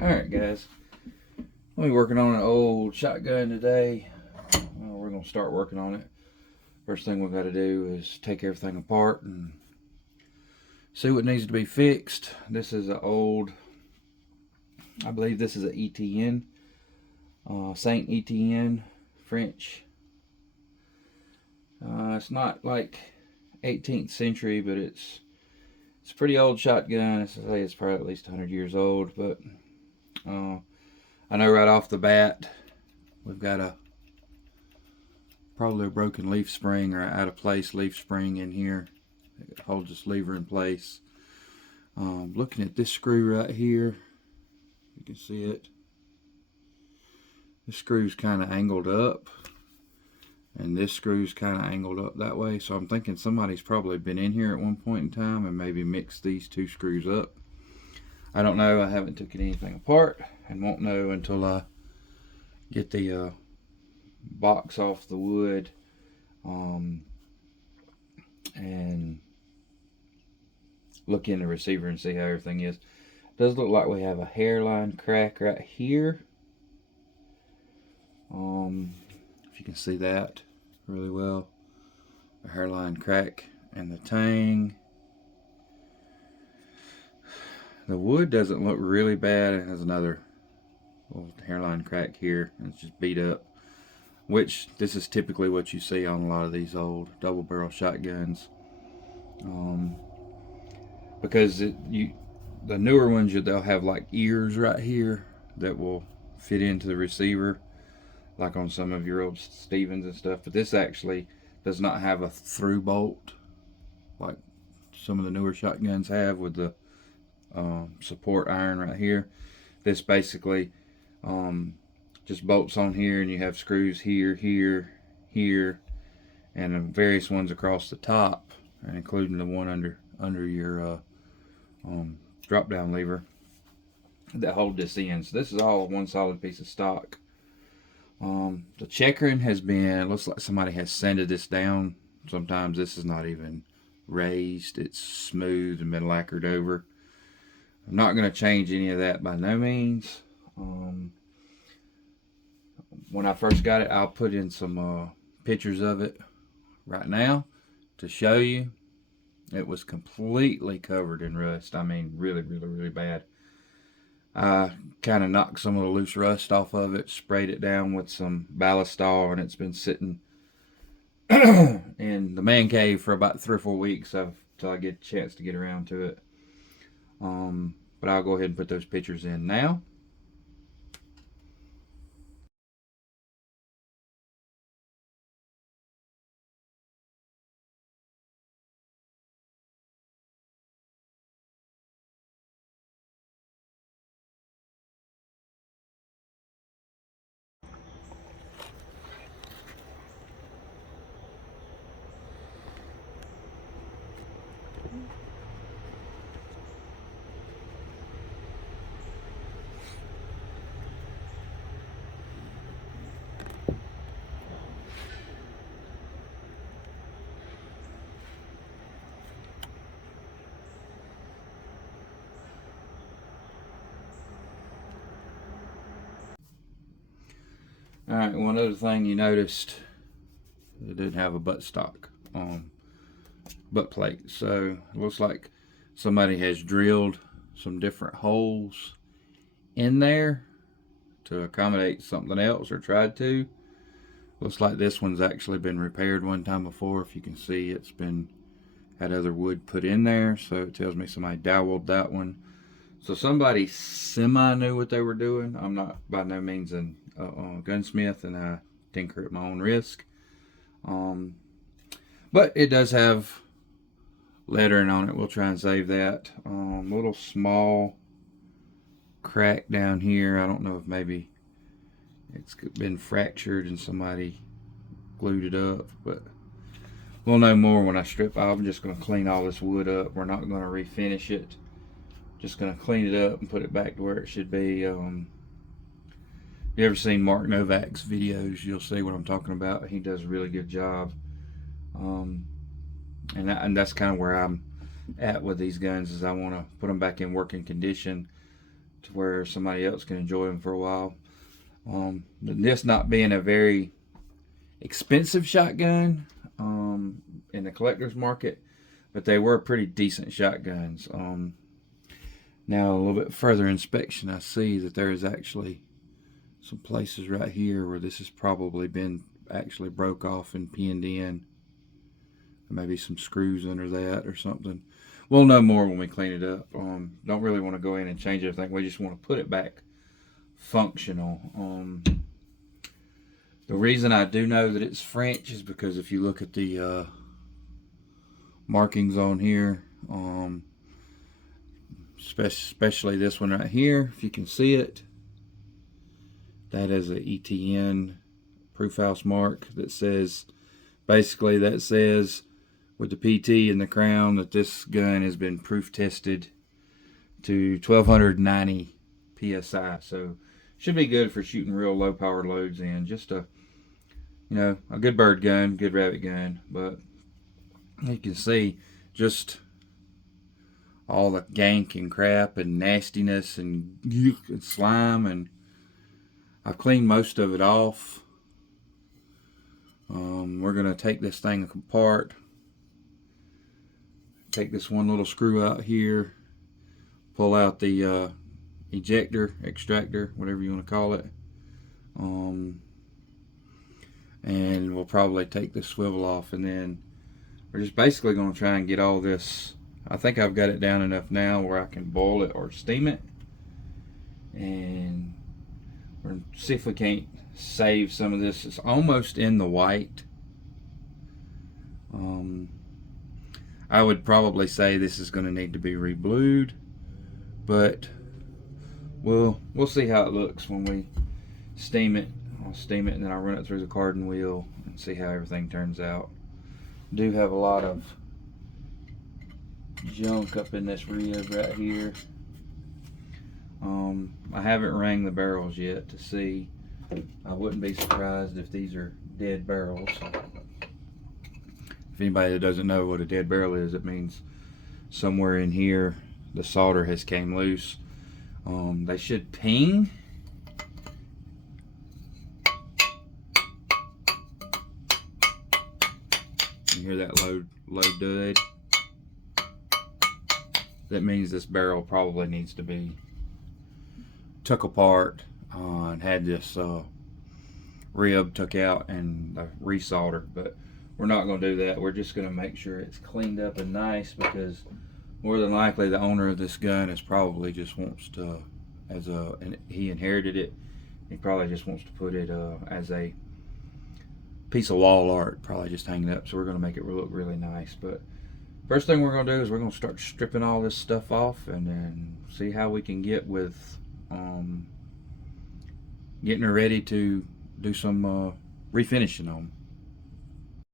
Alright guys, I'll be working on an old shotgun today. We're going to start working on it. First thing we've got to do is take everything apart and see what needs to be fixed. This is an old, I believe this is an ETN, Saint ETN, French. It's not like 18th century, but it's a pretty old shotgun. I say it's probably at least 100 years old, but I know right off the bat we've got probably a broken leaf spring or out of place leaf spring in here that holds this lever in place. Looking at this screw right here, you can see it. This screw's kind of angled up, and this screw's kind of angled up that way. So I'm thinking somebody's probably been in here at one point in time and maybe mixed these two screws up. I don't know. I haven't taken anything apart and won't know until I get the box off the wood and look in the receiver and see how everything is. It does look like we have a hairline crack right here. If you can see that really well, a hairline crack and the tang. The wood doesn't look really bad. It has another little hairline crack here, and it's just beat up, which this is typically what you see on a lot of these old double barrel shotguns. Because the newer ones, they'll have like ears right here that will fit into the receiver, like on some of your old Stevens and stuff. But this actually does not have a through bolt like some of the newer shotguns have with the support iron right here. This basically just bolts on here, and you have screws here, here, here, and various ones across the top, and including the one under your drop down lever that hold this in. So this is all one solid piece of stock. The checkering has been, looks like somebody has sanded this down. Sometimes this is not even raised, it's smooth and been lacquered over. I'm not going to change any of that by no means. When I first got it, I'll put in some pictures of it right now to show you. It was completely covered in rust. I mean, really, really, really bad. I kind of knocked some of the loose rust off of it, sprayed it down with some Ballistol, and it's been sitting in the man cave for about 3 or 4 weeks until I get a chance to get around to it. But I'll go ahead and put those pictures in now. Alright, one other thing you noticed, it didn't have a buttstock butt plate. So it looks like somebody has drilled some different holes in there to accommodate something else, or tried to. Looks like this one's actually been repaired one time before. If you can see, it's been had other wood put in there, so it tells me somebody doweled that one. So somebody semi knew what they were doing. I'm not by no means a gunsmith, and I tinker at my own risk. But it does have lettering on it. We'll try and save that. Little small crack down here. I don't know if maybe it's been fractured and somebody glued it up, but we'll know more when I strip. I'm just going to clean all this wood up. We're not going to refinish it. Just going to clean it up and put it back to where it should be. If you ever seen Mark Novak's videos, you'll see what I'm talking about. He does a really good job. And that's kind of where I'm at with these guns, is I want to put them back in working condition to where somebody else can enjoy them for a while. This not being a very expensive shotgun in the collector's market, but they were pretty decent shotguns. Now a little bit further inspection, I see that there is actually some places right here where this has probably been actually broke off and pinned in. Maybe some screws under that or something. We'll know more when we clean it up. Don't really want to go in and change everything. We just want to put it back functional. The reason I do know that it's French is because if you look at the markings on here, especially this one right here, if you can see it, that is a ETN proof house mark that says, basically that says with the PT and the crown that this gun has been proof tested to 1290 psi, so should be good for shooting real low power loads in. Just a, you know, a good bird gun, good rabbit gun. But you can see just all the gank and crap and nastiness and slime, and I've cleaned most of it off. We're gonna take this thing apart, take this one little screw out here, pull out the ejector, extractor, whatever you want to call it, and we'll probably take this swivel off, and then we're just basically going to try and get all this. I think I've got it down enough now where I can boil it or steam it, and we're going to see if we can't save some of this. It's almost in the white. I would probably say this is going to need to be reblued, but we'll see how it looks when we steam it. I'll steam it and then I'll run it through the carding wheel and see how everything turns out. Do have a lot of junk up in this rib right here. I haven't rang the barrels yet to see. I wouldn't be surprised if these are dead barrels. If anybody that doesn't know what a dead barrel is, it means somewhere in here the solder has came loose. They should ping. You hear that load dud? That means this barrel probably needs to be took apart and had this rib took out and resoldered, but we're not going to do that. We're just going to make sure it's cleaned up and nice, because more than likely the owner of this gun is probably just wants to, he inherited it, he probably just wants to put it as a piece of wall art, probably just hang it up. So we're going to make it look really nice. But first thing we're going to do is we're going to start stripping all this stuff off and then see how we can get with getting her ready to do some refinishing on them.